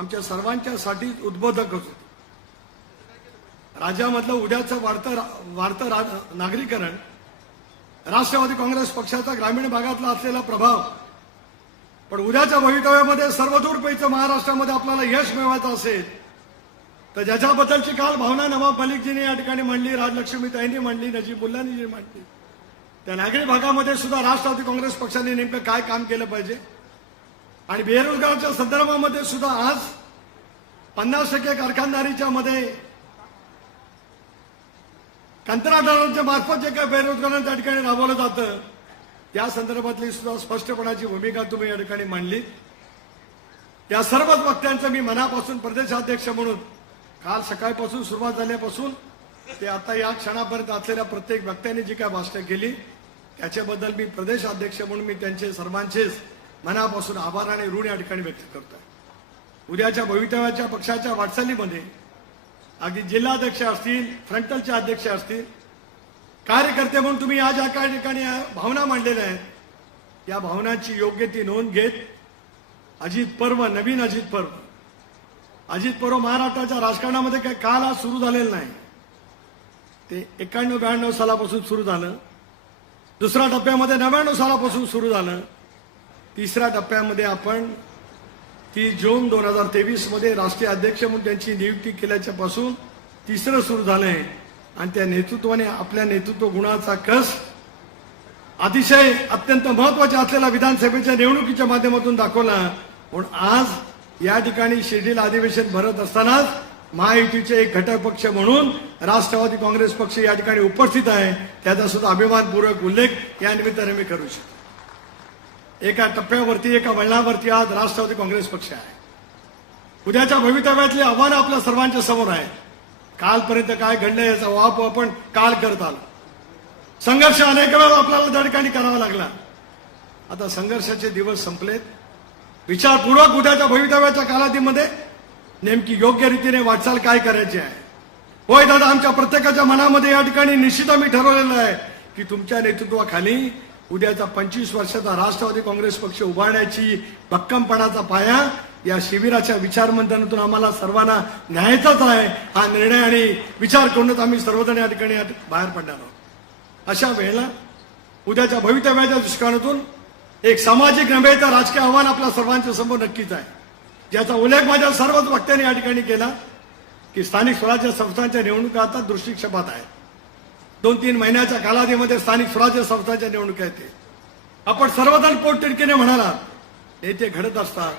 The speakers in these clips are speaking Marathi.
आमच्या सर्वांच्यासाठी उद्बोधक होतो. राज्यामधलं उद्याचं वाढतं वाढतं रा- नागरीकरण राष्ट्रवादी काँग्रेस पक्षाचा ग्रामीण भागातला असलेला प्रभाव पण उद्याच्या भवितव्यामध्ये सर्वदूर पैचं महाराष्ट्रामध्ये आपल्याला यश मिळवायचं असेल तर ज्याच्याबद्दलची काल भावना नवाब मलिकजीने या ठिकाणी मांडली राजलक्ष्मीताईंनी मांडली नजीब मुल्लांनी मांडली त्या नागरी भागामध्ये सुद्धा राष्ट्रवादी काँग्रेस पक्षाने नेमकं काय काम केलं पाहिजे? आणि बेरोजगाराच्या संदर्भामध्ये सुद्धा आज पन्नास टक्के कारखानदारीच्या मध्ये कंत्राटदारांच्या मार्फत जे काही बेरोजगारांच्या ठिकाणी राबवलं जातं त्या संदर्भातली सुद्धा स्पष्टपणाची भूमिका तुम्ही या ठिकाणी मांडली. त्या सर्वच वक्त्यांचं मी मनापासून प्रदेशाध्यक्ष म्हणून काल सकाळपासून सुरुवात झाल्यापासून ते आता या क्षणापर्यंत असलेल्या प्रत्येक व्यक्त्याने जी काय भाषणं केली त्याच्याबद्दल मी प्रदेशाध्यक्ष म्हणून मी त्यांचे सर्वांचेच मनापासून आभार आणि ऋण या ठिकाणी व्यक्त करतोय उद्याच्या भवितव्याच्या पक्षाच्या वाटचालीमध्ये अगदी जिल्हाध्यक्ष असतील फ्रंटलचे अध्यक्ष असतील कार्यकर्ते म्हणून तुम्ही आज या काही ठिकाणी भावना मांडलेल्या आहेत. या भावनांची योग्य ती नोंद घेत अजित पर्व नवीन अजित पर्व. अजित पर्व महाराष्ट्राच्या राजकारणामध्ये काय काल आज सुरू झालेलं नाही. ते एक्क्याण्णव ब्याण्णव सालापासून सुरू झालं. दुसऱ्या टप्प्यामध्ये नव्याण्णव सालापासून सुरू झालं. तिसऱ्या टप्प्यामध्ये आपण तीस जून दोन हजार तेवीसमध्ये राष्ट्रीय अध्यक्ष म्हणून त्यांची नियुक्ती केल्याच्यापासून तिसरं सुरू झालं आहे. आणि त्या नेतृत्वाने आपल्या नेतृत्व गुणाचा कस अतिशय अत्यंत महत्त्वाच्या असलेल्या विधानसभेच्या निवडणुकीच्या माध्यमातून दाखवला. म्हणून आज या ठिकाणी शिर्डीला अधिवेशन भरत असतानाच महायुतीचे एक घटक पक्ष म्हणून राष्ट्रवादी काँग्रेस पक्ष या ठिकाणी उपस्थित आहे. त्याचा सुद्धा अभिमानपूर्वक उल्लेख या निमित्ताने मी करू शकतो. एका टप्प्यावरती एका वळणावरती आज राष्ट्रवादी काँग्रेस पक्ष आहे. उद्याच्या भवितव्यातली आव्हानं आपल्या सर्वांच्या समोर आहे. कालपर्यंत काय घडलं याचा वाप आपण काल करत आलो. संघर्ष अनेक वेळा आपल्याला त्या ठिकाणी करावा लागला. आता संघर्षाचे दिवस संपलेत. विचारपूर्वक उद्याच्या भवितव्याच्या कालावधीमध्ये नेमकी योग्य रीतीने वाटचाल काय करायची आहे? होय दादा आमच्या प्रत्येकाच्या मनामध्ये या ठिकाणी निश्चित आम्ही ठरवलेलं आहे की तुमच्या नेतृत्वाखाली उद्याचा पंचवीस वर्षाचा राष्ट्रवादी काँग्रेस पक्ष उभारण्याची भक्कमपणाचा पाया या शिबिराच्या विचारमंथनातून आम्हाला सर्वांना न्यायचाच आहे हा निर्णय आणि विचार करूनच आम्ही सर्वजण या ठिकाणी बाहेर पडणार आहोत. अशा वेळेला उद्याच्या भवितव्याच्या दृष्टिकोनातून एक सामाजिक नव्हे तर राजकीय आव्हान आपल्या सर्वांच्या समोर नक्कीच आहे. ज्याचा उल्लेख माझ्या सर्वच वक्त्यांनी या ठिकाणी केला की स्थानिक स्वराज्य संस्थांच्या निवडणुका आता दृष्टिक्षेपात आहेत. दोन तीन महिन्याच्या कालावधीमध्ये स्थानिक स्वराज्य संस्थांच्या निवडणुका येते आपण सर्वजण पोटतिडकीने म्हणाला नेते घडत असतात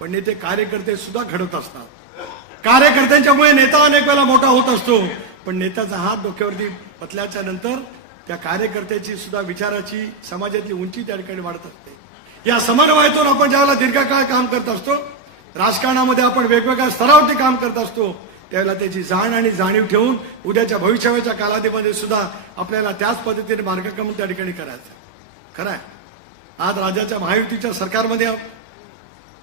पण नेते कार्यकर्ते सुद्धा घडत असतात. कार्यकर्त्यांच्यामुळे नेता अनेक वेळा मोठा होत असतो पण नेत्याचा हात डोक्यावरती पतल्याच्या नंतर त्या कार्यकर्त्याची सुद्धा विचाराची समाजाची उंची त्या ठिकाणी वाढत असते. या समन्वयातून आपण ज्यावेळेला दीर्घकाळ काम करत असतो राजकारणामध्ये आपण वेगवेगळ्या स्तरावरती काम करत असतो त्यावेळेला त्याची जाण आणि जाणीव ठेवून उद्याच्या भविष्याच्या कालावधीमध्ये सुद्धा आपल्याला त्याच पद्धतीने मार्गक्रमण त्या ठिकाणी करायचं खरं आहे. आज राज्याच्या महायुतीच्या सरकारमध्ये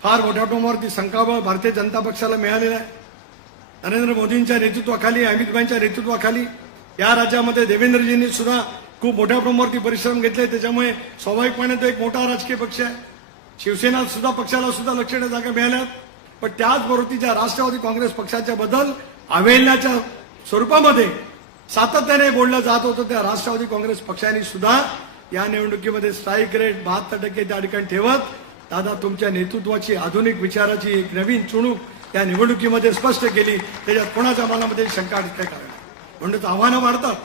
फार मोठ्या प्रमाणावरती संख्याबळ भारतीय जनता पक्षाला मिळालेलं आहे. नरेंद्र मोदींच्या नेतृत्वाखाली अमित भाईंच्या नेतृत्वाखाली या राज्यामध्ये देवेंद्रजींनी सुद्धा खूप मोठ्या प्रमाणावरती परिश्रम घेतले. त्याच्यामुळे स्वाभाविकपणे तो एक मोठा राजकीय पक्ष आहे. शिवसेना सुद्धा पक्षाला सुद्धा लक्षणीय जागा मिळाल्यात. पण त्याचबरोबर ज्या राष्ट्रवादी काँग्रेस पक्षाच्या बद्दल अवहेलनाच्या स्वरूपामध्ये सातत्याने बोललं जात होतं त्या राष्ट्रवादी काँग्रेस पक्षाने सुद्धा. या निवडणुकीमध्ये स्ट्राईक रेट बहात्तर टक्के त्या ठिकाणी ठेवत. दादा तुमच्या नेतृत्वाची आधुनिक विचाराची एक नवीन चुणूक या निवडणुकीमध्ये स्पष्ट केली. त्याच्यात कोणाच्या मनामध्ये शंका काय? कारण म्हणून आव्हानं वाढतात.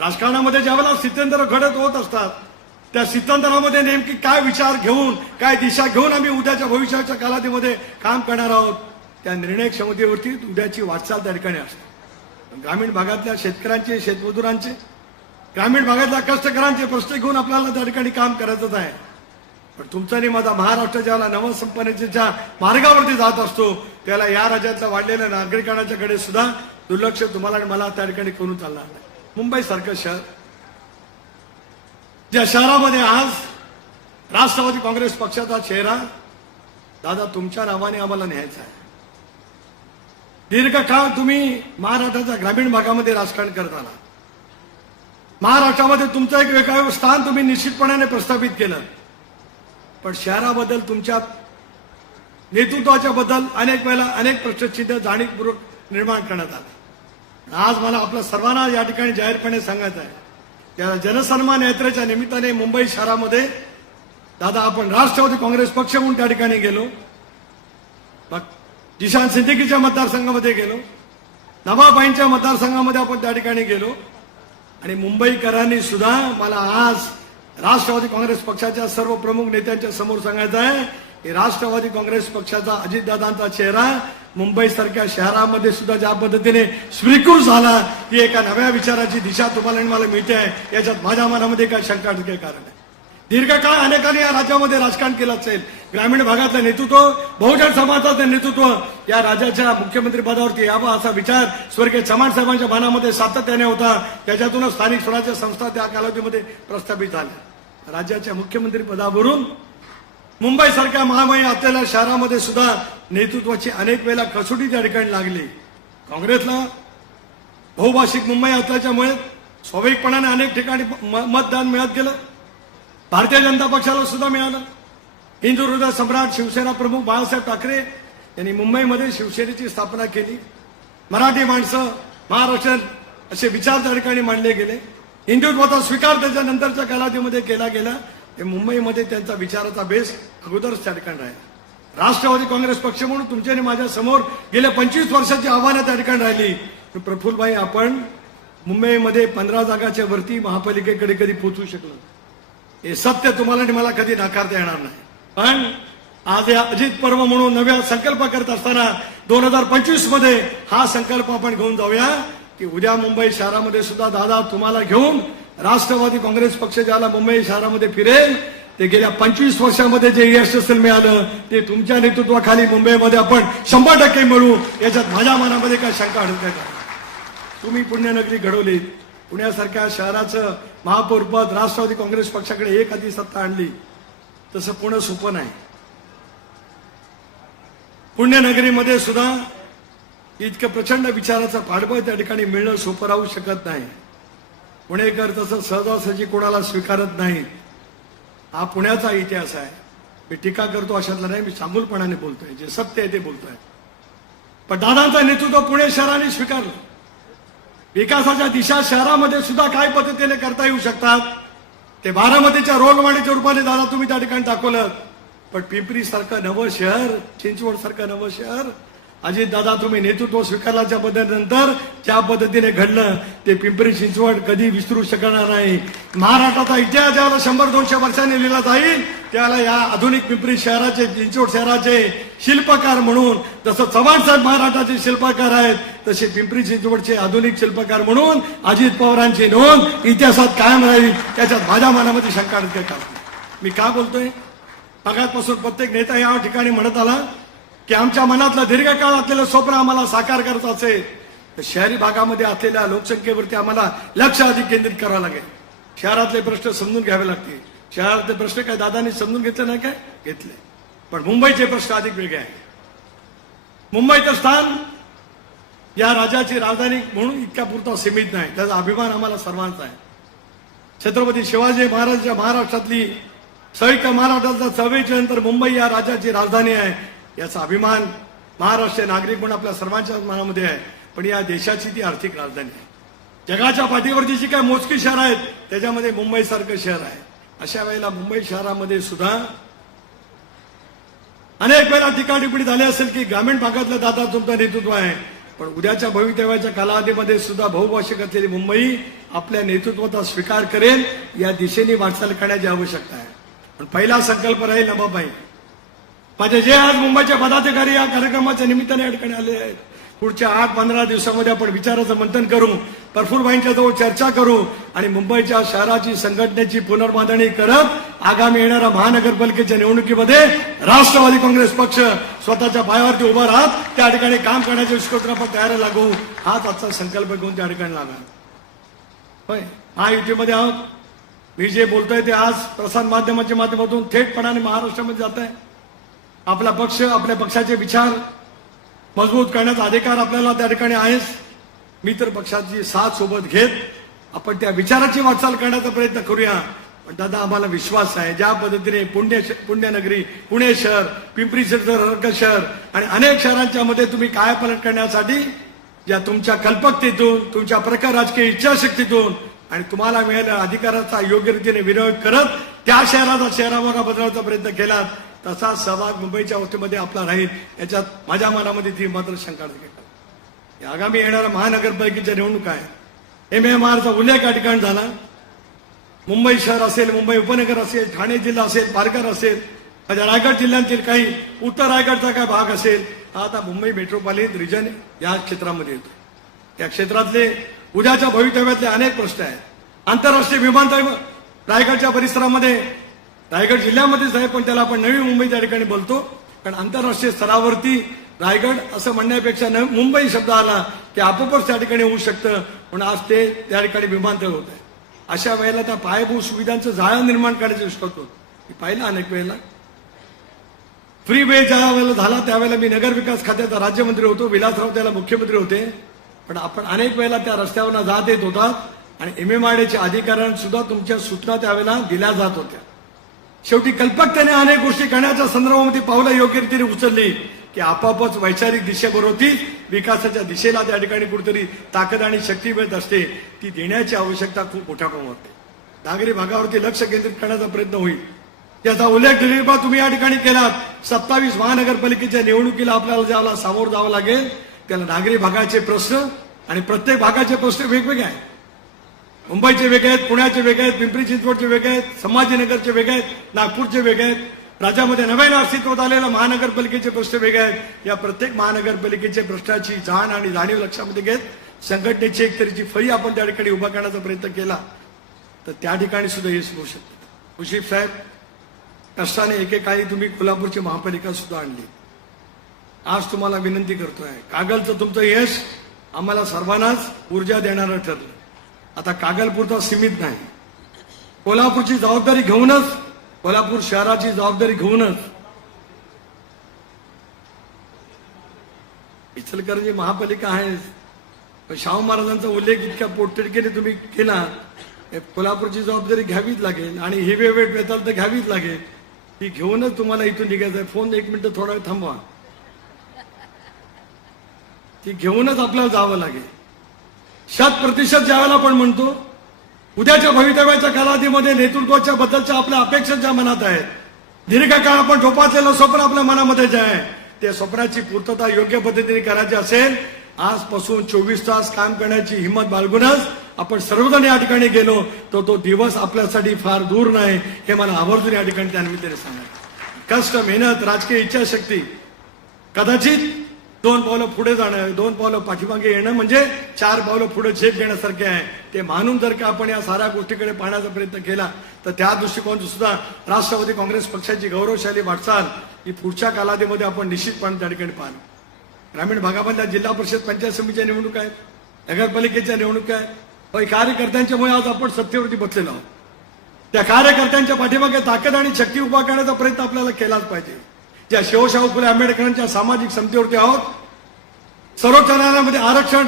राजकारणामध्ये ज्यावेळेला स्थित्यंतर घडत होत असतात त्या स्थित्यंतरामध्ये नेमकी काय विचार घेऊन काय दिशा घेऊन आम्ही उद्याच्या भविष्याच्या कालावधीमध्ये काम करणार आहोत त्या निर्णय क्षमतेवरती उद्याची वाटचाल त्या ठिकाणी असते. ग्रामीण भागातल्या शेतकऱ्यांचे शेतमजुरांचे ग्रामीण भागातल्या कष्टकऱ्यांचे प्रश्न घेऊन आपल्याला त्या ठिकाणी काम करायचंच आहे. पण तुमचा आणि माझा महाराष्ट्र ज्याला नवसंपन्नतेच्या मार्गावरती जात असतो त्याला या राज्यातल्या वाढलेल्या नागरिकांच्याकडे सुद्धा दुर्लक्ष तुम्हाला आणि मला त्या ठिकाणी करून चालणार नाही. मुंबईसारखं शहर ज्या शहरामध्ये आज राष्ट्रवादी काँग्रेस पक्षाचा चेहरा दादा तुमच्या नावाने आम्हाला न्यायचा आहे. दीर्घकाळ तुम्ही महाराष्ट्राच्या ग्रामीण भागामध्ये राजकारण करत आला. महाराष्ट्रामध्ये तुमचं एक वेगळं स्थान तुम्ही निश्चितपणाने प्रस्थापित केलं. पण शहराबद्दल तुमच्या नेतृत्वाच्या बद्दल अनेक वेळेला अनेक प्रश्नचिन्ह जाणीवपूर्वक निर्माण करण्यात आलं. आज मला आपल्या सर्वांना या ठिकाणी जाहीरपणे सांगायचं आहे त्या जनसन्मान यात्रेच्या निमित्ताने मुंबई शहरामध्ये दादा आपण राष्ट्रवादी काँग्रेस पक्ष म्हणून त्या ठिकाणी गेलो. जिशांत जिशान सिद्दीकीच्या मतदारसंघामध्ये गेलो. नवाबाईंच्या मतदारसंघामध्ये आपण त्या ठिकाणी गेलो. आणि मुंबईकरांनी सुद्धा मला आज राष्ट्रवादी काँग्रेस पक्षाच्या सर्व प्रमुख नेत्यांच्या समोर सांगायचं आहे राष्ट्रवादी काँग्रेस पक्षाचा अजितदादांचा चेहरा मुंबईसारख्या शहरामध्ये सुद्धा ज्या पद्धतीने स्वीकृत झाला ही एका नव्या विचाराची दिशा तुम्हाला आणि मला मिळते आहे. याच्यात माझ्या मनामध्ये काय शंका काही कारण आहे. दीर्घकाळ अनेकांनी या राज्यामध्ये राजकारण केलं असेल. ग्रामीण भागातलं नेतृत्व बहुजन समाजाचं नेतृत्व या राज्याच्या मुख्यमंत्री पदावरती यावा असा विचार स्वर्गीय चव्हाण साहेबांच्या मनामध्ये सातत्याने होता. त्याच्यातूनच स्थानिक स्वराज्य संस्था त्या कालावधीमध्ये प्रस्थापित झाल्या. राज्याच्या मुख्यमंत्री पदावरून मुंबईसारख्या महामाई असलेल्या शहरामध्ये सुद्धा नेतृत्वाची अनेक वेळेला कसोटी त्या ठिकाणी लागली. काँग्रेसला बहुभाषिक मुंबई असल्याच्यामुळे स्वाभाविकपणाने अनेक ठिकाणी म- मतदान मिळत गेलं. भारतीय जनता पक्षाला सुद्धा मिळालं. हिंदू हृदय सम्राट शिवसेना प्रमुख बाळासाहेब ठाकरे यांनी मुंबईमध्ये शिवसेनेची स्थापना केली. मराठी माणसं महाराष्ट्र असे विचार त्या ठिकाणी मांडले गेले. हिंदुत्वाचा स्वीकार त्याच्या नंतरच्या कालावधीमध्ये केला गेला. ते मुंबईमध्ये त्यांचा विचाराचा बेस अगोदरच त्या ठिकाणी राहिला. राष्ट्रवादी काँग्रेस पक्ष म्हणून तुमच्या आणि माझ्यासमोर गेल्या पंचवीस वर्षाची आव्हानं त्या ठिकाणी राहिली. प्रफुल्लभाई आपण मुंबईमध्ये पंधरा जागाच्या वरती महापालिकेकडे कधी पोहोचू शकलो हे सत्य तुम्हाला आणि मला कधी नाकारता येणार नाही. पण आज या अजित पर्व म्हणून नव्या संकल्प करत असताना दोन हजार पंचवीसमध्ये हा संकल्प आपण घेऊन जाऊया. की उद्या मुंबई शहरामध्ये सुद्धा दादा तुम्हाला घेऊन राष्ट्रवादी काँग्रेस पक्ष ज्याला मुंबई शहरामध्ये फिरेल ते गेल्या पंचवीस वर्षामध्ये जे यश असेल मिळालं ते तुमच्या नेतृत्वाखाली मुंबईमध्ये आपण शंभर टक्के मिळू याच्यात माझ्या मनामध्ये काय शंका आढळते का? तुम्ही पुण्यनगरी घडवली पुण्यासारख्या शहराचं महापौरपद राष्ट्रवादी काँग्रेस पक्षाकडे एक आधी सत्ता आणली तसं पुणं सोपं नाही. पुण्यनगरीमध्ये सुद्धा इतकं प्रचंड विचाराचं पाठबळ त्या ठिकाणी मिळणं सोपं राहू शकत नाही. पुणेकर तसं सहजासहजी कोणाला स्वीकारत नाही. हा पुण्याचा इतिहास आहे. मी टीका करतो अशातला नाही मी चांगुलपणाने बोलतोय. जे सत्य आहे ते बोलतोय. पण दादांचं नेतृत्व पुणे शहराने स्वीकारलं. विकासाच्या दिशा शहरामध्ये सुद्धा काय पद्धतीने करता येऊ शकतात ते बारामतीच्या रोलवाणीच्या रूपाने दादा तुम्ही त्या ठिकाणी दाखवलं. पण पिंपरी सारखं नवं शहर चिंचवड सारखं नवं शहर अजित दादा तुम्ही नेतृत्व स्वीकारल्याच्या पद्धतीनंतर ज्या पद्धतीने घडलं ते पिंपरी चिंचवड कधी विसरू शकणार नाही. महाराष्ट्राचा इतिहास ज्याला शंभर दोनशे वर्षांनी लिहिला जाईल त्याला या आधुनिक पिंपरी शहराचे चिंचवड शहराचे शिल्पकार म्हणून जसं चव्हाण साहेब महाराष्ट्राचे शिल्पकार आहेत तसे पिंपरी चिंचवडचे आधुनिक शिल्पकार म्हणून अजित पवारांची नोंद इतिहासात कायम राहील त्याच्यात माझ्या मनामध्ये शंका काय मी का बोलतोय? मागापासून प्रत्येक नेता या ठिकाणी म्हणत आला की आमच्या मनातलं दीर्घकाळ असलेलं स्वप्न आम्हाला साकार करत असेल तर शहरी भागामध्ये असलेल्या लोकसंख्येवरती आम्हाला लक्ष अधिक केंद्रित करावं लागेल. शहरातले प्रश्न समजून घ्यावे लागतील. शहरातले प्रश्न काय दादांनी समजून घेतले नाही काय? घेतले. पण मुंबईचे प्रश्न अधिक वेगळे आहेत. मुंबईचं स्थान या राज्याची राजधानी म्हणून इतक्या पुरता सीमित नाही. त्याचा अभिमान आम्हाला सर्वांचा आहे. छत्रपती शिवाजी महाराजांच्या महाराष्ट्रातली सैनिक महाराष्ट्राचा चळवळीच्या नंतर मुंबई या राज्याची राजधानी आहे. याचा अभिमान महाराष्ट्रीय नागरिक म्हणून आपल्या सर्वांच्या मनामध्ये आहे. पण या देशाची ती आर्थिक राजधानी आहे. जगाच्या पाठीवरची जी काय मोजकी शहर आहेत त्याच्यामध्ये मुंबईसारखं शहर आहे. अशा वेळेला मुंबई शहरामध्ये सुद्धा अनेक वेळा टिकाटिपणी झाली असेल की ग्रामीण भागातलं दादा तुमचं नेतृत्व आहे. पण उद्याच्या भवितव्याच्या कालावधीमध्ये सुद्धा बहुभाषिक असलेली मुंबई आपल्या नेतृत्वाचा स्वीकार करेल या दिशेने वाटचाल करण्याची आवश्यकता आहे. पण पहिला संकल्प राहील नबाबाई माझे जे आज मुंबईचे पदाधिकारी या कार्यक्रमाच्या निमित्ताने या ठिकाणी आले आहेत. पुढच्या आठ पंधरा दिवसामध्ये आपण विचाराचं मंथन करू परफुलबाईंच्या जवळ चर्चा करू आणि मुंबईच्या शहराची संघटनेची पुनर्बांधणी करत आगामी येणाऱ्या महानगरपालिकेच्या निवडणुकीमध्ये राष्ट्रवादी काँग्रेस पक्ष स्वतःच्या पायावरती उभा राहत त्या ठिकाणी काम करण्याच्या विश्वत्र आपण तयार लागू. हाच आजचा संकल्प घेऊन त्या ठिकाणी लागणार. होय. महायुतीमध्ये आहोत. मी जे बोलतोय ते आज प्रसार माध्यमाच्या माध्यमातून थेटपणाने महाराष्ट्रामध्ये जात आहे. आपला पक्ष आपल्या पक्षाचे विचार मजबूत करण्याचा अधिकार आपल्याला त्या ठिकाणी आहेच. मी तर पक्षाची साथ सोबत घेत आपण त्या विचाराची वाटचाल करण्याचा प्रयत्न करूया. पण दादा आम्हाला विश्वास आहे. ज्या पद्धतीने पुण्य पुण्यनगरी पुणे शहर पिंपरी चिंचवड शहर आणि अनेक शहरांच्या मध्ये तुम्ही कायापालट करण्यासाठी ज्या तुमच्या कल्पकतेतून तुमच्या प्रखर राजकीय इच्छाशक्तीतून आणि तुम्हाला मिळालेल्या अधिकाराचा योग्य रीतीने विनियोग करत त्या शहराचा शहरावर बदलण्याचा प्रयत्न केलात. तसा सहभाग मुंबईच्या वस्तीमध्ये आपला राहील. याच्यात माझ्या मनामध्ये ती मात्र शंका नाही. आगामी येणाऱ्या महानगरपालिकेच्या निवडणुका आहे. एम एम आरचा उल्लेख या ठिकाणी झाला. मुंबई शहर असेल मुंबई उपनगर असेल ठाणे जिल्हा असेल पालघर असेल माझ्या रायगड जिल्ह्यातील काही उत्तर रायगडचा काय भाग असेल हा आता मुंबई मेट्रोपॉलिटन रिजन या क्षेत्रामध्ये येतो त्या क्षेत्रातले उद्याच्या भवितव्यातले अनेक प्रश्न आहेत. आंतरराष्ट्रीय विमानतळ रायगडच्या परिसरामध्ये रायगड जिल्ह्यामध्येच आहे पण त्याला आपण नवी मुंबई त्या ठिकाणी बोलतो. कारण आंतरराष्ट्रीय स्तरावरती रायगड असं म्हणण्यापेक्षा न मुंबई शब्द आला की आपोआपच त्या ठिकाणी होऊ शकतं. म्हणून आज ते त्या ठिकाणी विमानतळ होत आहे अशा वेळेला त्या पायाभूत सुविधांचं जाळं निर्माण करायचं शकतो मी पाहिलं अनेक वेळेला. फ्री वे ज्या वेळेला झाला त्यावेळेला मी नगर विकास खात्याचा राज्यमंत्री होतो. विलासराव त्याला मुख्यमंत्री होते. पण आपण अनेक वेळेला त्या रस्त्यावरनं जात येत होतात आणि एम एम आय डीच्या अधिकाऱ्यांसुद्धा तुमच्या सूचना त्यावेळेला दिल्या जात होत्या. शेवटी कल्पकतेने अनेक गोष्टी करण्याच्या संदर्भामध्ये पावलं योग्य रीतीने उचलली की आपापच वैचारिक दिशेबरोबर विकासाच्या दिशेला त्या ठिकाणी कुठेतरी ताकद आणि शक्ती मिळत असते ती देण्याची आवश्यकता खूप मोठ्या प्रमाणात आहे. नागरी भागावरती लक्ष केंद्रित करण्याचा प्रयत्न होईल. याचा उल्लेख दिलीपा तुम्ही या ठिकाणी केलात सत्तावीस महानगरपालिकेच्या निवडणुकीला आपल्याला ज्याला सामोर जावं लागेल त्याला नागरी भागाचे प्रश्न आणि प्रत्येक भागाचे प्रश्न वेगवेगळे आहेत. मुंबईचे वेगळे आहेत पुण्याचे वेगळे आहेत पिंपरी चिंचवडचे वेगळे आहेत संभाजीनगरचे वेगळे आहेत नागपूरचे वेगळे आहेत. राज्यामध्ये नव्याने अस्तित्वात आलेल्या महानगरपालिकेचे प्रश्न वेगळे आहेत. या प्रत्येक महानगरपालिकेचे प्रश्नाची जाण आणि जाणीव लक्षामध्ये घेत संघटनेची एक तऱ्हेची फळी आपण त्या ठिकाणी उभा करण्याचा प्रयत्न केला तर त्या ठिकाणी सुद्धा यश होऊ शकतात मुशीफ साहेब कष्टाने एकेकाळी तुम्ही कोल्हापूरची महापालिका सुद्धा आणली. आज तुम्हाला विनंती करतोय कागलचं तुमचं यश आम्हाला सर्वांनाच ऊर्जा देणारं ठरलं. आता कागलपूरचा सीमित नाही. कोल्हापूरची जबाबदारी घेऊनच कोल्हापूर शहराची जबाबदारी घेऊनच. इचलकरंजी महापालिका आहे. शाहू महाराजांचा उल्लेख इतक्या पोटतिडकीने तुम्ही केला कोल्हापूरची जबाबदारी घ्यावीच लागेल आणि हे वेट बेताल तर घ्यावीच लागेल. ती घेऊनच तुम्हाला इथून निघायचं आहे. फोन एक मिनिट थोडा वेळ थांबवा. ती घेऊनच आपल्याला जावं लागेल. शत प्रतिशत ज्यावेळेला आपण म्हणतो उद्याच्या भवितव्याच्या कालावधीमध्ये नेतृत्वाच्या बद्दलच्या आपल्या अपेक्षा ज्या मनात आहेत दीर्घकाळ आपण झोपातलेलं स्वप्न आपल्या मनामध्ये जे आहे त्या स्वप्नाची पूर्तता योग्य पद्धतीने करायची असेल आजपासून चोवीस तास काम करण्याची हिंमत बाळगूनच आपण सर्वजण या ठिकाणी गेलो तर तो दिवस आपल्यासाठी फार दूर नाही हे मला आवर्जून या ठिकाणी त्यानिमित्ताने सांगायचं कष्ट मेहनत राजकीय इच्छाशक्ती कदाचित दोन पावलं पुढे जाणं दोन पावलं पाठीमागे येणं म्हणजे चार पावलं पुढे झेप घेण्यासारखे आहे. ते मानून जर का आपण या साऱ्या गोष्टीकडे पाहण्याचा प्रयत्न केला तर त्या दृष्टिकोनातून सुद्धा राष्ट्रवादी काँग्रेस पक्षाची गौरवशाली वाटचाल ही पुढच्या कालावधीमध्ये आपण निश्चितपणे त्या ठिकाणी पाहिलं ग्रामीण भागामधल्या जिल्हा परिषद पंचायत समितीच्या निवडणुका आहेत नगरपालिकेच्या निवडणुका आहेत. कार्यकर्त्यांच्यामुळे आज आपण सत्तेवरती बसलेलो आहोत. त्या कार्यकर्त्यांच्या पाठीमागे ताकद आणि शक्ती उभा करण्याचा प्रयत्न आपल्याला केलाच पाहिजे. ज्या शिवशाहू फुले आंबेडकरांच्या सामाजिक समतेवरती आहोत सर्वोच्च न्यायालयामध्ये आरक्षण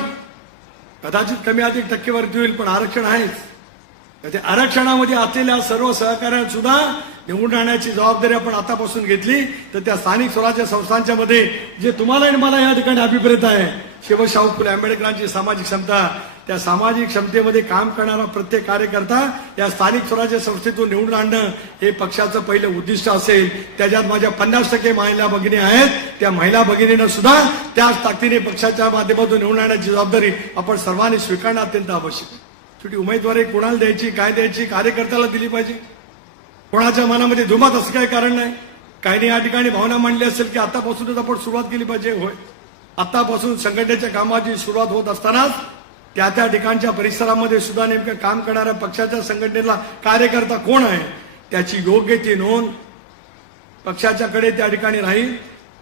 कदाचित कमी अधिक टक्केवारी होईल पण आरक्षण आहेच. त्या आरक्षणामध्ये असलेल्या सर्व सहकार्यात सुद्धा निवडून आणण्याची जबाबदारी आपण आतापासून घेतली. तर त्या स्थानिक स्वराज्य संस्थांच्या मध्ये जे तुम्हाला आणि मला या ठिकाणी अभिप्रेत आहे शिवशाहू फुले आंबेडकरांची सामाजिक क्षमता त्या सामाजिक क्षमतेमध्ये काम करणारा प्रत्येक कार्यकर्ता या स्थानिक स्वराज्य संस्थेतून निवडून आणणं हे पक्षाचं पहिलं उद्दिष्ट असेल. त्याच्यात माझ्या पन्नास टक्के महिला भगिनी आहेत. त्या महिला भगिनीनं सुद्धा त्याच ताकदीने पक्षाच्या माध्यमातून निवडून आणण्याची जबाबदारी आपण सर्वांनी स्वीकारणं अत्यंत आवश्यक आहे. शेवटी उमेदवारी कोणाला द्यायची काय द्यायची कार्यकर्त्याला दिली पाहिजे? कोणाच्या मनामध्ये धुमात असं काही कारण नाही? काही या ठिकाणी भावना मांडली असेल की आतापासूनच आपण सुरुवात केली पाहिजे. होय. आतापासून संघटनेच्या कामाची सुरुवात होत असतानाच त्या त्या ठिकाणच्या परिसरामध्ये सुद्धा नेमकं काम करणाऱ्या पक्षाच्या संघटनेला कार्यकर्ता कोण आहे त्याची योग्य ती नोंद पक्षाच्याकडे त्या ठिकाणी राहील.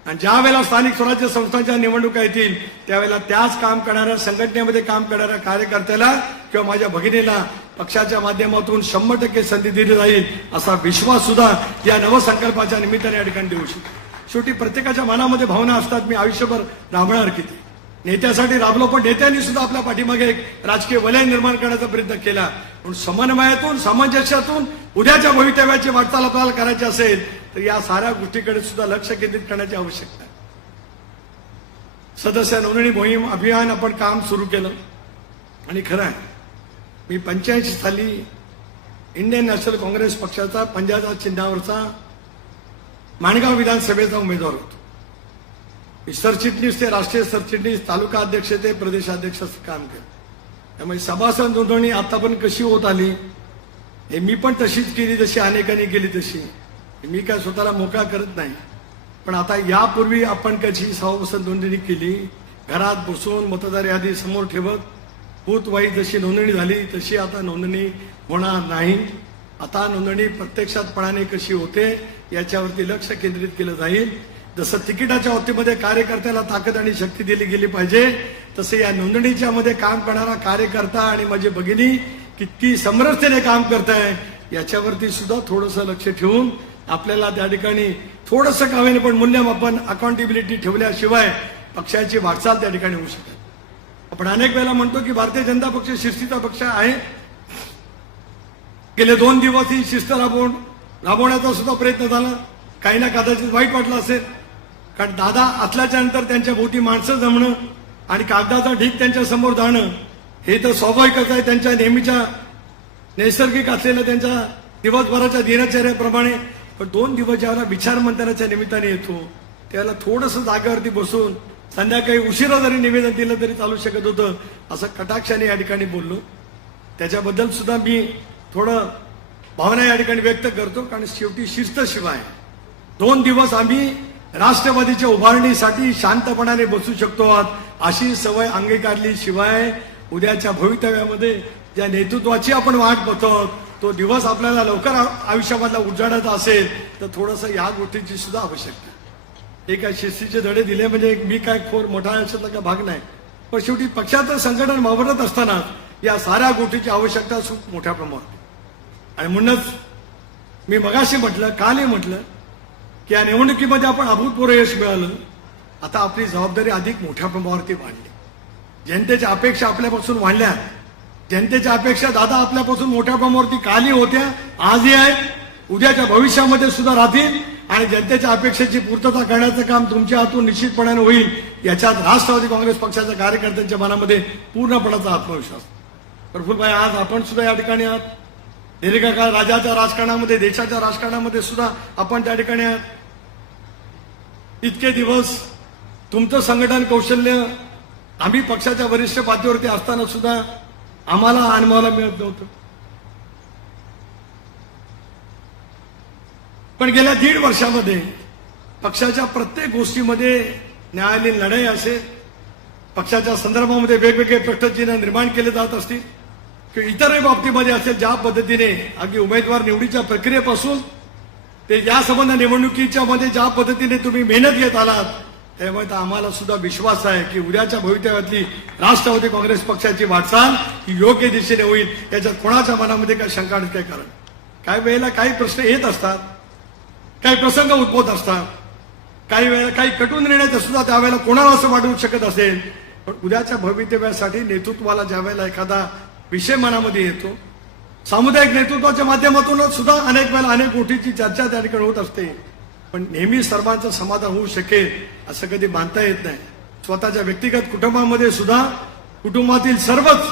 आणि ज्या वेळेला स्थानिक स्वराज्य संस्थांच्या निवडणुका येतील त्यावेळेला त्याच काम करणाऱ्या संघटनेमध्ये काम करणाऱ्या कार्यकर्त्याला किंवा माझ्या भगिनीला पक्षाच्या माध्यमातून शंभर टक्के संधी दिली जाईल असा विश्वास सुद्धा या नवसंकल्पाच्या निमित्ताने या ठिकाणी देऊ शकतो. शेवटी प्रत्येकाच्या मनामध्ये भावना असतात मी आयुष्यभर राबणार किती? नेत्यासाठी राबलो पण नेत्यांनी सुद्धा आपल्या पाठीमागे एक राजकीय वलय निर्माण करण्याचा प्रयत्न केला. पण समन्वयातून सामंजस्यातून उद्याच्या भवितव्याची वाटचाल आपल्याला करायची असेल तर या साऱ्या गोष्टीकडे सुद्धा लक्ष केंद्रित करण्याची आवश्यकता आहे. सदस्य नोंदणी मोहीम अभियान आपण काम सुरू केलं. आणि खरं आहे मी पंच्याऐंशी साली इंडियन नॅशनल काँग्रेस पक्षाचा पंजाबच्या चिन्हावरचा माणगाव विधानसभेचा उमेदवार होतो. सरचिटणीस ते राष्ट्रीय सरचिटणीस तालुका अध्यक्ष ते प्रदेशाध्यक्षाचं काम केलं. त्यामुळे सभासद नोंदणी आता पण कशी होत आली हे मी पण तशीच केली जशी अनेकांनी केली तशी. मी काय स्वतःला मोकळा करत नाही. पण आता यापूर्वी आपण कशी सभासद नोंदणी केली घरात बसून मतदार यादी समोर ठेवत भूतवाईज जशी नोंदणी झाली तशी आता नोंदणी होणार नाही. आता नोंदणी प्रत्यक्षातपणाने कशी होते याच्यावरती लक्ष केंद्रित केलं जाईल. जसं तिकिटाच्या बाबतीमध्ये कार्यकर्त्याला ताकद आणि शक्ती दिली गेली पाहिजे तसं या नोंदणीच्या मध्ये काम करणारा कार्यकर्ता आणि माझी भगिनी किती समरसतेने काम करत आहे याच्यावरती सुद्धा थोडंसं लक्ष ठेवून आपल्याला त्या ठिकाणी थोडंसं का पण मूल्यमापन अकाउंटेबिलिटी ठेवल्याशिवाय पक्षाची वाटचाल त्या ठिकाणी होऊ शकते आपण अनेक वेळेला म्हणतो की भारतीय जनता पक्ष शिस्तीचा पक्ष आहे. गेले दोन दिवस ही शिस्त राबवून राबवण्याचा सुद्धा प्रयत्न झाला. काही ना कदाचित वाईट वाटलं असेल. कारण दादा असल्याच्या नंतर त्यांच्या भोवती माणसं जमणं आणि कागदाचा ढीक त्यांच्यासमोर जाणं हे तर स्वाभाविकच आहे. त्यांच्या नेहमीच्या नैसर्गिक असलेल्या त्यांच्या दिवसभराच्या दिनचर्याप्रमाणे पण दोन दिवस ज्यावेळेला विचार निमित्ताने येतो त्याला थोडंसं जागेवरती बसून संध्याकाळी उशिरा जरी निवेदन दिलं तरी चालू शकत होतं असं कटाक्षाने या ठिकाणी बोललो. त्याच्याबद्दल सुद्धा मी थोडं भावना या ठिकाणी व्यक्त करतो कारण शेवटी शिस्त शिवाय. दोन दिवस आम्ही राष्ट्रवादीच्या उभारणीसाठी शांतपणाने बसू शकतो आहात अशी सवय अंगीकारली शिवाय उद्याच्या भवितव्यामध्ये ज्या नेतृत्वाची आपण वाट बघतो तो दिवस आपल्याला लवकर आयुष्यामधला उजाडायचा असेल तर थोडंसं या गोष्टीची सुद्धा आवश्यकता. एका शिस्तीचे धडे दिले म्हणजे मी काय खोर मोठा आयुष्यातला का भाग नाही. पण शेवटी पक्षाचं संघटन वावरत असताना या साऱ्या गोष्टीची आवश्यकता खूप मोठ्या प्रमाणात आणि म्हणूनच मी मगाशी म्हटलं कालही म्हटलं या निवडणुकीमध्ये आपण अभूतपूर्व यश मिळालं. आता आपली जबाबदारी अधिक मोठ्या प्रमाणावरती वाढली. जनतेच्या अपेक्षा आपल्यापासून वाढल्या. जनतेच्या अपेक्षा दादा आपल्यापासून मोठ्या प्रमाणावरती काली होत्या. आजही आहेत. उद्याच्या भविष्यामध्ये सुद्धा राहतील. आणि जनतेच्या अपेक्षेची पूर्तता करण्याचं काम तुमच्या हातून निश्चितपणाने होईल. याच्यात राष्ट्रवादी काँग्रेस पक्षाच्या कार्यकर्त्यांच्या मनामध्ये पूर्णपणाचा आत्मविश्वास. प्रफुलभाई आज आपण सुद्धा या ठिकाणी आहात. दीर्घकाळ राजाच्या राजकारणामध्ये देशाच्या राजकारणामध्ये सुद्धा आपण त्या ठिकाणी आहात. इतके दिवस तुमचं संघटन कौशल्य आम्ही पक्षाच्या वरिष्ठ पातळीवरती असताना सुद्धा आम्हाला अनुभवाला मिळत नव्हतं. पण गेल्या दीड वर्षामध्ये पक्षाच्या प्रत्येक गोष्टीमध्ये न्यायालयीन लढाई असेल पक्षाच्या संदर्भामध्ये वेगवेगळे प्रश्नचिन्ह निर्माण केले जात असतील किंवा इतरही बाबतीमध्ये असेल ज्या पद्धतीने अगदी उमेदवार निवडीच्या प्रक्रियेपासून ते या संबंध निवडणुकीच्या मध्ये ज्या पद्धतीने तुम्ही मेहनत घेत आलात त्यामुळे तर आम्हाला सुद्धा विश्वास आहे की उद्याच्या भवितव्यातली राष्ट्रवादी काँग्रेस पक्षाची वाटचाल ही योग्य दिशेने होईल याच्यात कोणाच्या मनामध्ये काय शंका आणि काय कारण? काही वेळेला काही प्रश्न येत असतात काही प्रसंग उद्भवत असतात काही वेळेला काही कटून निर्णय सुद्धा त्यावेळेला कोणाला असं वाटू शकत असेल? पण उद्याच्या भवितव्यासाठी नेतृत्वाला ज्या वेळेला एखादा विषय मनामध्ये येतो सामुदायिक नेतृत्वाच्या माध्यमातूनच सुद्धा अनेक वेळेला अनेक गोष्टीची चर्चा त्या ठिकाणी होत असते. पण नेहमी सर्वांचं समाधान होऊ शकेल असं कधी मानता येत नाही. स्वतःच्या व्यक्तिगत कुटुंबामध्ये सुद्धा कुटुंबातील सर्वच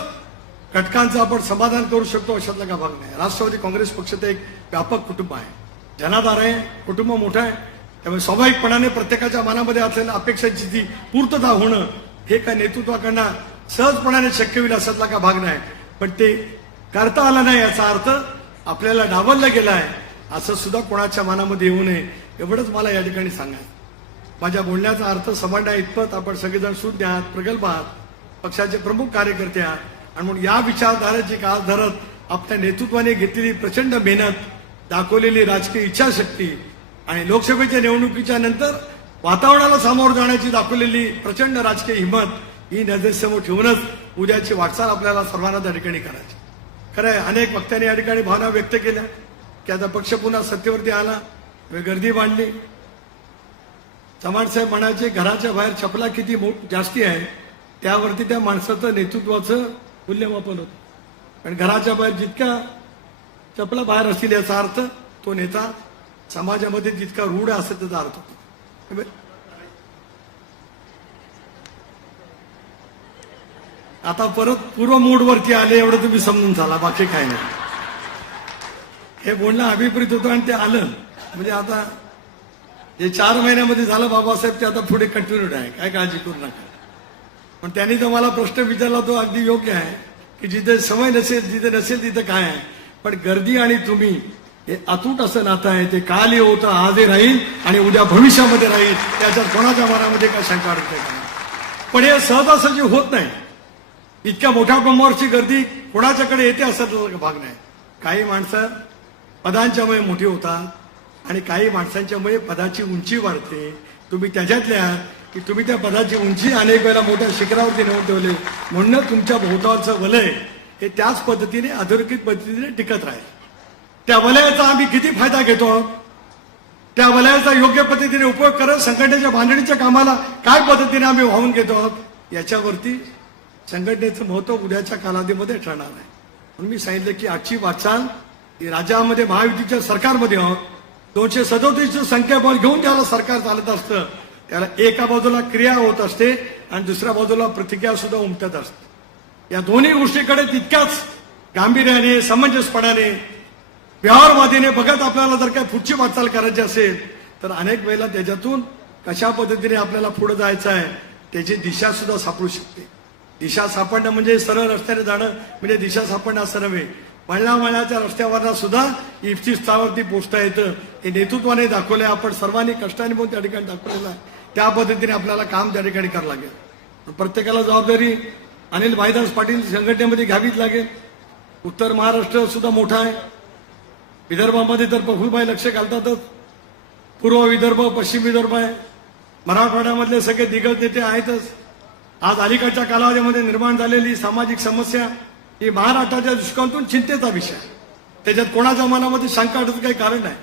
घटकांचं आपण समाधान करू शकतो अशातला का भाग नाही. राष्ट्रवादी काँग्रेस पक्षाचं एक व्यापक कुटुंब आहे. जनाधार आहे कुटुंब मोठं आहे. त्यामुळे स्वाभाविकपणाने प्रत्येकाच्या मनामध्ये असलेल्या अपेक्षांची ती पूर्तता होणं हे काय नेतृत्वाकडनं सहजपणाने शक्य होईल असातला का भाग नाही. पण ते करता आला नाही याचा अर्थ आपल्याला डावललं गेला आहे असं सुद्धा कोणाच्या मनामध्ये येऊ नये एवढंच मला या ठिकाणी सांगायचं माझ्या बोलण्याचा अर्थ समांडा इतपत आपण सगळेजण शुद्ध आहात प्रगल्भ आहात पक्षाचे प्रमुख कार्यकर्ते आहात आणि म्हणून या विचारधाराची काळ धरत आपल्या नेतृत्वाने घेतलेली प्रचंड मेहनत दाखवलेली राजकीय इच्छाशक्ती आणि लोकसभेच्या निवडणुकीच्या नंतर वातावरणाला सामोरं जाण्याची दाखवलेली प्रचंड राजकीय हिंमत ही नजरेसमोर ठेवूनच उद्याची वाटचाल आपल्याला सर्वांना त्या ठिकाणी करायची खरं आहे अनेक वक्त्यांनी या ठिकाणी भावना व्यक्त केल्या की आता पक्ष पुन्हा सत्तेवरती आला वे गर्दी वाढली. चव्हाण साहेब म्हणायचे घराच्या बाहेर छपला किती जास्ती आहे त्यावरती त्या माणसाचं नेतृत्वाचं मूल्यमापन होतं. आणि घराच्या बाहेर जितक्या चपला बाहेर असतील याचा अर्थ तो नेता समाजामध्ये जितका रूढ असेल त्याचा अर्थ होतो. आता परत पूर्व मूडवरती आले एवढं तुम्ही समजून झाला बाकी काय नाही. हे बोलणं अभिप्रेत होतं आणि ते आलं. म्हणजे आता हे चार महिन्यामध्ये झालं बाबासाहेब ते आता पुढे कंटिन्यूड आहे. काय काळजी करू नका. पण त्यांनी जो मला प्रश्न विचारला तो अगदी योग्य आहे की जिथे सवय नसेल जिथे नसेल तिथे काय आहे. पण गर्दी आणि तुम्ही हे अतूट असं नातं आहे ते काल होतं आजही राहील आणि उद्या भविष्यामध्ये राहील त्याच्यात कोणाच्या मनामध्ये काय शंका अडकते पण हे सहजासहजी होत नाही. इतक्या मोठ्या प्रमाणावरची गर्दी कोणाच्याकडे येते असं भाग नाही. काही माणसं पदांच्यामुळे मोठी होतात आणि काही माणसांच्यामुळे पदाची उंची वाढते. तुम्ही त्याच्यातल्या आहात की तुम्ही त्या पदाची उंची अनेक वेळा मोठ्या शिखरावरती नेऊन ठेवले. म्हणून तुमच्या भोवतावरचं वलय हे त्याच पद्धतीने अधोरेखित पद्धतीने टिकत राहील. त्या वलयाचा आम्ही किती फायदा घेतो? आहोत त्या वलयाचा योग्य पद्धतीने उपयोग करत संघटनेच्या बांधणीच्या कामाला काय पद्धतीने आम्ही वाहून घेतो? आहोत याच्यावरती संघटनेचं महत्त्व उद्याच्या कालावधीमध्ये ठरणार आहे. म्हणून मी सांगितलं की आजची वाटचाल ही राज्यामध्ये महायुतीच्या सरकारमध्ये आहोत दोनशे सदोतीसचं संख्याबळ घेऊन त्याला सरकार चालत असतं त्याला एका बाजूला क्रिया होत असते आणि दुसऱ्या बाजूला प्रतिक्रिया सुद्धा उमटत असते. या दोन्ही गोष्टीकडे तितक्याच गांभीर्याने समंजसपणाने व्यवहारवादीने बघत आपल्याला जर काय पुढची वाटचाल करायची असेल तर अनेक वेळेला त्याच्यातून कशा पद्धतीने आपल्याला पुढे जायचं आहे त्याची दिशा सुद्धा सापडू शकते. दिशा सापडणं म्हणजे सरळ रस्त्याने जाणं म्हणजे दिशा सापडणं असं नव्हे. वळणा वळणाच्या रस्त्यावरला सुद्धा इफ्ती स्थावरती पोचता येतं. हे नेतृत्वाने दाखवलंय. आपण सर्वांनी कष्टाने पण त्या ठिकाणी दाखवलेलं आहे. त्या पद्धतीने आपल्याला काम त्या ठिकाणी करावं लागेल. प्रत्येकाला जबाबदारी अनिल भाईदास पाटील संघटनेमध्ये घ्यावीच लागेल. उत्तर महाराष्ट्र सुद्धा मोठा आहे. विदर्भामध्ये तर प्रफुलबाई लक्ष घालतातच. पूर्व विदर्भ पश्चिम विदर्भ आहे. मराठवाड्यामधले सगळे दिग्गज नेते आहेतच. आज अलीकडच्या कालावधीमध्ये निर्माण झालेली सामाजिक समस्या ही महाराष्ट्राच्या दृष्टिकोनातून चिंतेचा विषय. त्याच्यात कोणाच्या मनामध्ये शंका अडत काही कारण नाही.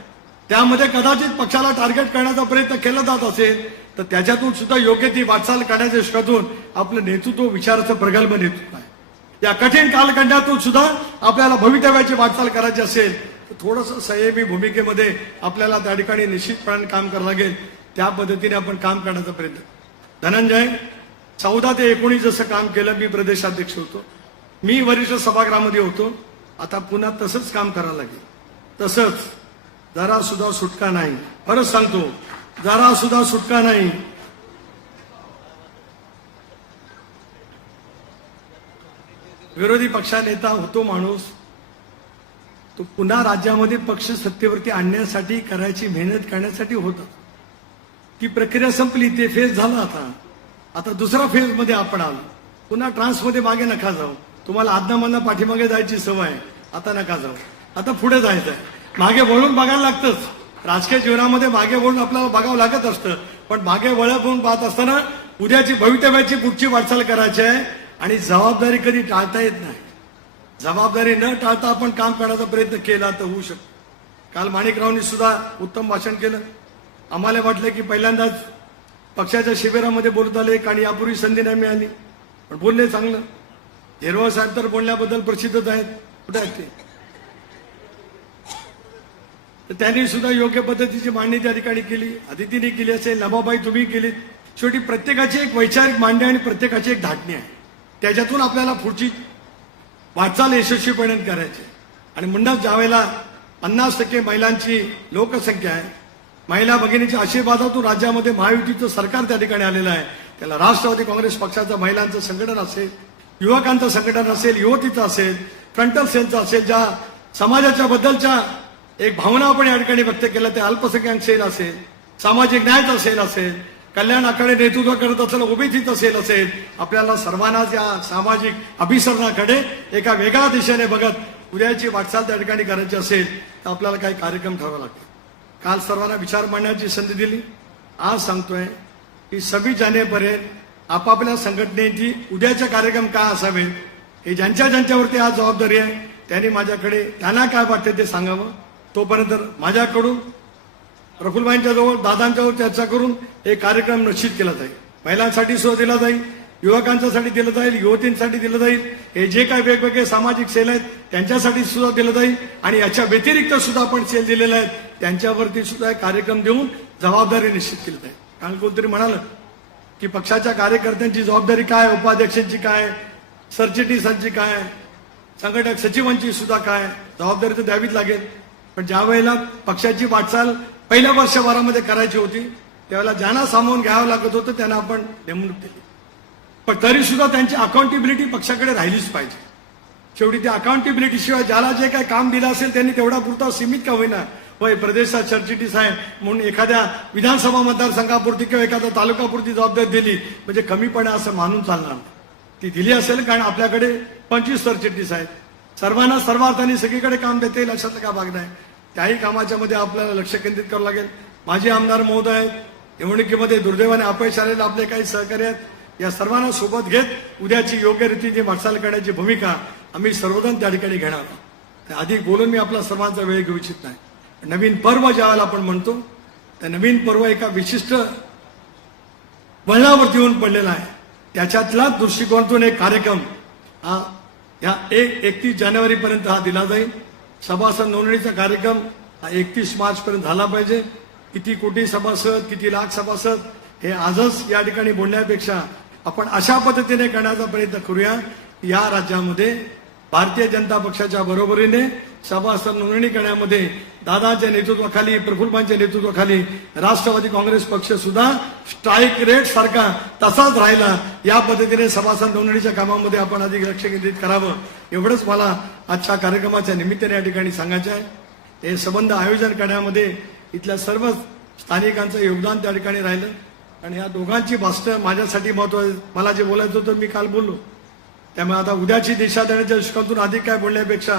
त्यामध्ये कदाचित पक्षाला टार्गेट करण्याचा प्रयत्न केला जात असेल तर त्याच्यातून सुद्धा योग्य ती वाटचाल करण्याच्या दृष्टीतून आपलं नेतृत्व विचाराचं प्रगल्भ नेतृत्व आहे. या कठीण कालखंडातून सुद्धा आपल्याला भवितव्याची वाटचाल करायची असेल तर थोडंसं संयमी भूमिकेमध्ये आपल्याला त्या ठिकाणी निश्चितपणाने काम करावं लागेल. त्या पद्धतीने आपण काम करण्याचा प्रयत्न धनंजय चौदा ते एकोणीस जसं काम केलं मी प्रदेशाध्यक्ष होतो. मी वरिष्ठ सभागृहामध्ये होतो. आता पुन्हा तसंच काम करावं लागेल. तसंच जरा सुद्धा सुटका नाही. परत सांगतो जरा सुद्धा सुटका नाही. विरोधी पक्षानेता होतो माणूस. तो पुन्हा राज्यामध्ये पक्ष सत्तेवरती आणण्यासाठी करायची मेहनत करण्यासाठी होता. ती प्रक्रिया संपली ते फेस झाला आता. आता दुसरा फेजमध्ये आपण आलो. पुन्हा ट्रान्समध्ये मागे नका जाऊ. तुम्हाला आदनामांना पाठीमागे जायची सवय आहे. आता नका जाऊ. आता पुढे जायचं आहे. मागे वळून बघायला लागतंच. राजकीय जीवनामध्ये मागे वळून आपल्याला बघावं लागत असतं. पण मागे वळून पाहत असताना उद्याची भवितव्याची पुढची वाटचाल करायची आहे आणि जबाबदारी कधी टाळता येत नाही. जबाबदारी न टाळता आपण काम करण्याचा प्रयत्न केला तर होऊ शकतो. काल माणिकरावनी सुद्धा उत्तम भाषण केलं. आम्हाला वाटलं की पहिल्यांदाच पक्षाच्या शिबिरामध्ये बोलत आले आणि यापूर्वी संधी नाही मिळाली. पण बोलले चांगलं. हिरवा साहेब तर बोलण्याबद्दल प्रसिद्धच आहेत. कुठे आहेत ते? तर त्यांनी सुद्धा योग्य पद्धतीची मांडणी त्या ठिकाणी केली अदितीने केली असेल नबाबाई तुम्ही केली शेवटी प्रत्येकाची एक वैचारिक मांडणी आणि प्रत्येकाची एक धाटणी आहे. त्याच्यातून आपल्याला पुढची वाटचाल यशस्वीपणे करायची आणि म्हणूनच ज्यावेळेला पन्नास टक्के महिलांची लोकसंख्या आहे महिला भगिनीच्या आशीर्वादातून राज्यामध्ये महायुतीचं सरकार त्या ठिकाणी आलेलं आहे. त्याला राष्ट्रवादी काँग्रेस पक्षाचं महिलांचं संघटन असेल युवकांचं संघटन असेल युवतीचं असेल फ्रंटल सेलचं असेल ज्या समाजाच्या बद्दलच्या एक भावना आपण या ठिकाणी व्यक्त केल्या ते अल्पसंख्याक सेल असेल सामाजिक न्यायाचा सेल असेल कल्याणाकडे नेतृत्व करत असेल ओबीसीचं सेल असेल आपल्याला सर्वांनाच या सामाजिक अभिसरणाकडे एका वेगळ्या दिशेने बघत उद्याची वाटचाल त्या ठिकाणी करायची असेल तर आपल्याला काही कार्यक्रम ठरवा लागतो. काल सर्वांना विचार मांडण्याची संधी दिली. आज सांगतोय की सव्वीस जानेपर्यंत आपापल्या संघटनेची उद्याचे कार्यक्रम काय असावेत हे ज्यांच्या ज्यांच्यावरती आज जबाबदारी आहे त्यांनी माझ्याकडे त्यांना काय वाटते ते सांगावं. तोपर्यंत माझ्याकडून प्रफुलबाईंच्या जवळ दादांच्यावर चर्चा करून एक कार्यक्रम निश्चित केला जाईल. महिलांसाठी सुद्धा दिला जाईल. युवकांच्यासाठी दिलं जाईल युवतींसाठी दिलं जाईल. हे जे काही वेगवेगळे सामाजिक सेल आहेत त्यांच्यासाठी सुद्धा दिलं जाईल. आणि याच्या व्यतिरिक्त सुद्धा आपण सेल दिलेले आहेत. त्यांच्यावरती सुद्धा एक कार्यक्रम देऊन जबाबदारी निश्चित केली जाईल. कारण कोणतरी म्हणालं की पक्षाच्या कार्यकर्त्यांची जबाबदारी काय उपाध्यक्षांची काय सरचिटणीसांची काय संघटक सचिवांची सुद्धा काय जबाबदारी तर द्यावीच लागेल. पण ज्या वेळेला पक्षाची वाटचाल पहिल्या वर्षभरामध्ये करायची होती त्यावेळेला ज्यांना सामावून घ्यावं लागत होतं त्यांना आपण नेमणूक दिली. पण तरी सुद्धा त्यांची अकाउंटेबिलिटी पक्षाकडे राहिलीच पाहिजे. शेवटी त्या अकाउंटेबिलिटी शिवाय ज्याला जे काही काम दिलं असेल त्यांनी तेवढा पुरता सीमित का होईना? होय प्रदेशात सरचिटणीस आहे म्हणून एखाद्या विधानसभा मतदारसंघापुरती किंवा एखाद्या तालुकापुरती जबाबदारी दिली म्हणजे कमीपणा असं मानून चालणार ती दिली असेल कारण आपल्याकडे पंचवीस सरचिटणीस आहेत. सर्वांना सर्वार्थाने सगळीकडे काम देता येईल का भाग नाही. त्याही कामाच्या मध्ये आपल्याला लक्ष केंद्रित करावं लागेल. माजी आमदार महोदय निवडणुकीमध्ये दुर्दैवाने अपयश आलेले आपले काही सहकारी आहेत. या सर्वांना सोबत घेत उद्याची योग्य रीतीने वाटचाल करण्याची भूमिका आम्ही सर्वजण त्या ठिकाणी घेणार आहोत. अधिक बोलून मी आपला सर्वांचा वेळ घेऊ इच्छित नाही. नवीन पर्व ज्यावेळेला आपण म्हणतो त्या नवीन पर्व एका विशिष्ट वळणावरती येऊन पडलेला आहे. त्याच्यातला दृष्टिकोनातून एक कार्यक्रम हा या एक एकतीस जानेवारी पर्यंत हा दिला जाईल. सभासद नोंदणीचा कार्यक्रम हा एकतीस मार्च पर्यंत झाला पाहिजे. किती कोटी सभासद किती लाख सभासद हे आजच या ठिकाणी बोलण्यापेक्षा आपण अशा पद्धतीने करण्याचा प्रयत्न करूया. या राज्यामध्ये भारतीय जनता पक्षाच्या बरोबरीने सभासद नोंदणी करण्यामध्ये दादाच्या नेतृत्वाखाली प्रफुल्लांच्या नेतृत्वाखाली राष्ट्रवादी काँग्रेस पक्ष सुद्धा स्ट्राईक रेट सारखा तसाच राहिला. या पद्धतीने सभासद नोंदणीच्या कामामध्ये आपण अधिक लक्ष केंद्रित करावं. एवढंच मला आजच्या कार्यक्रमाच्या निमित्ताने या ठिकाणी सांगायचं आहे. हे संबंध आयोजन करण्यामध्ये इथल्या सर्व स्थानिकांचं योगदान त्या ठिकाणी राहिलं. आणि या दोघांची भाषणं माझ्यासाठी महत्त्व मला जे बोलायचं होतं मी काल बोललो. त्यामुळे आता उद्याची दिशा देण्याच्या दृष्टिकोनातून अधिक काय बोलण्यापेक्षा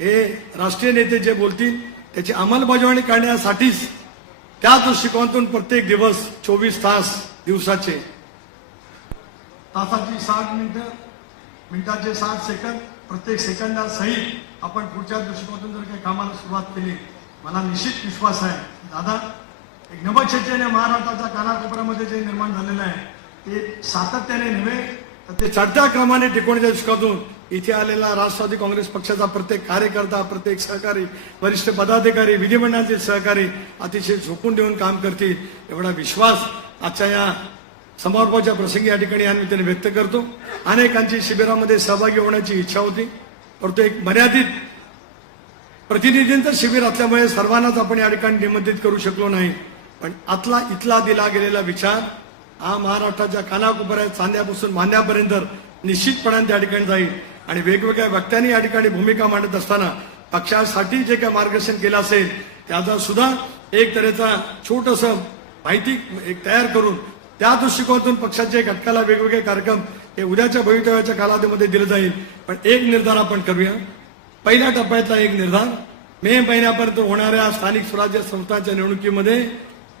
हे राष्ट्रीय नेते जे बोलतील त्याची अंमलबजावणी करण्यासाठीच त्या दृष्टिकोनातून प्रत्येक दिवस चोवीस तास दिवसाचे. तासाची साठ मिनिटं मिनिटाचे साठ सेकंद प्रत्येक सेकंदा सहित आपण पुढच्या दृष्टिकोनातून जर काही कामाला सुरुवात केली मला निश्चित विश्वास आहे. दादा एक नवचैतन्य महाराष्ट्राच्या कानाकोपऱ्यामध्ये जे निर्माण झालेलं आहे ते सातत्याने नव्हे तर ते चढत्या क्रमाने टिकवण्याच्या दृष्टिकोनातून इथे आलेला राष्ट्रवादी काँग्रेस पक्षाचा प्रत्येक कार्यकर्ता प्रत्येक सहकारी वरिष्ठ पदाधिकारी विधिमंडळाचे सहकारी अतिशय झोकून देऊन काम करतील एवढा विश्वास आजच्या या समारोपाच्या प्रसंगी या ठिकाणी आम्ही त्याने व्यक्त करतो. अनेकांची शिबिरामध्ये सहभागी होण्याची इच्छा होती परंतु एक मर्यादित प्रतिनिधींचं शिबिर असल्यामुळे सर्वांनाच आपण या ठिकाणी निमंत्रित करू शकलो नाही. पण आतला इथला दिला गेलेला विचार हा महाराष्ट्राच्या कानाकोपऱ्यात चांद्यापासून मांद्यापर्यंत निश्चितपणाने त्या ठिकाणी जाईल. आणि वेगवेगळ्या व्यक्त्यांनी या ठिकाणी भूमिका मांडत असताना पक्षासाठी जे काही मार्गदर्शन केलं असेल त्याचा सुद्धा एक तऱ्हेचा छोटस माहिती एक तयार करून त्या दृष्टिकोनातून पक्षाच्या घटकाला वेगवेगळे कार्यक्रम हे उद्याच्या भवितव्याच्या कालावधीमध्ये दिलं जाईल. पण एक निर्धार आपण करूया. पहिल्या टप्प्यातला एक निर्धार. मे महिन्यापर्यंत होणाऱ्या स्थानिक स्वराज्य संस्थांच्या निवडणुकीमध्ये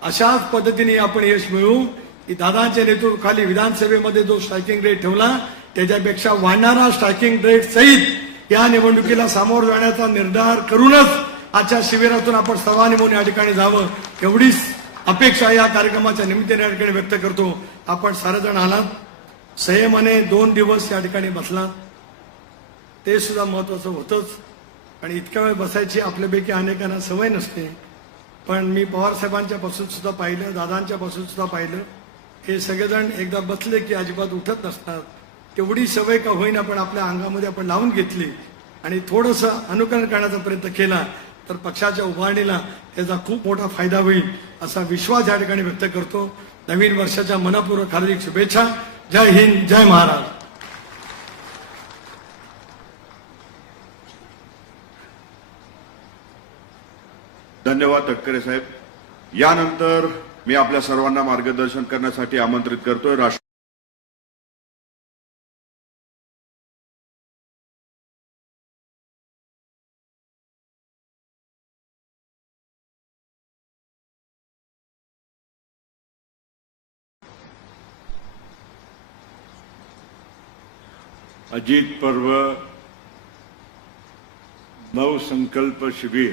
अशाच पद्धतीने आपण यश मिळवू की दादांच्या नेतृत्वाखाली विधानसभेमध्ये जो स्ट्रायकिंग रेट ठेवला त्याच्यापेक्षा वाढणारा स्ट्रायकिंग रेट सहित या निवडणुकीला सामोरं जाण्याचा निर्धार करूनच आजच्या शिबिरातून आपण सर्वांनी म्हणून या ठिकाणी जावं. एवढीच अपेक्षा या कार्यक्रमाच्या निमित्ताने या ठिकाणी व्यक्त करतो. आपण सारेजण आलात. संयमाने दोन दिवस या ठिकाणी बसला ते सुद्धा महत्वाचं होतंच. आणि इतक्या वेळ बसायची आपल्यापैकी अनेकांना सवय नसते. पण मी पवारपासून सुद्धा पाहिलं दादांच्या पासून सुद्धा पाहिलं. हे सगळेजण एकदा बसले की अजिबात उठत नसतात. तेवढी सवय का होईना पण आपल्या अंगामध्ये आपण लावून घेतली. आणि थोडंसं अनुकरण करण्याचा प्रयत्न केला तर पक्षाच्या उभारणीला त्याचा खूप मोठा फायदा होईल असा विश्वास या ठिकाणी व्यक्त करतो. नवीन वर्षाच्या मनपूर्वक हार्दिक शुभेच्छा. जय हिंद जय महाराज. धन्यवाद तटकरे साहेब. यानंतर मी आपल्या सर्वांना मार्गदर्शन करण्यासाठी आमंत्रित करतोय. राष्ट्र अजित पर्व नवसंकल्प शिबिर.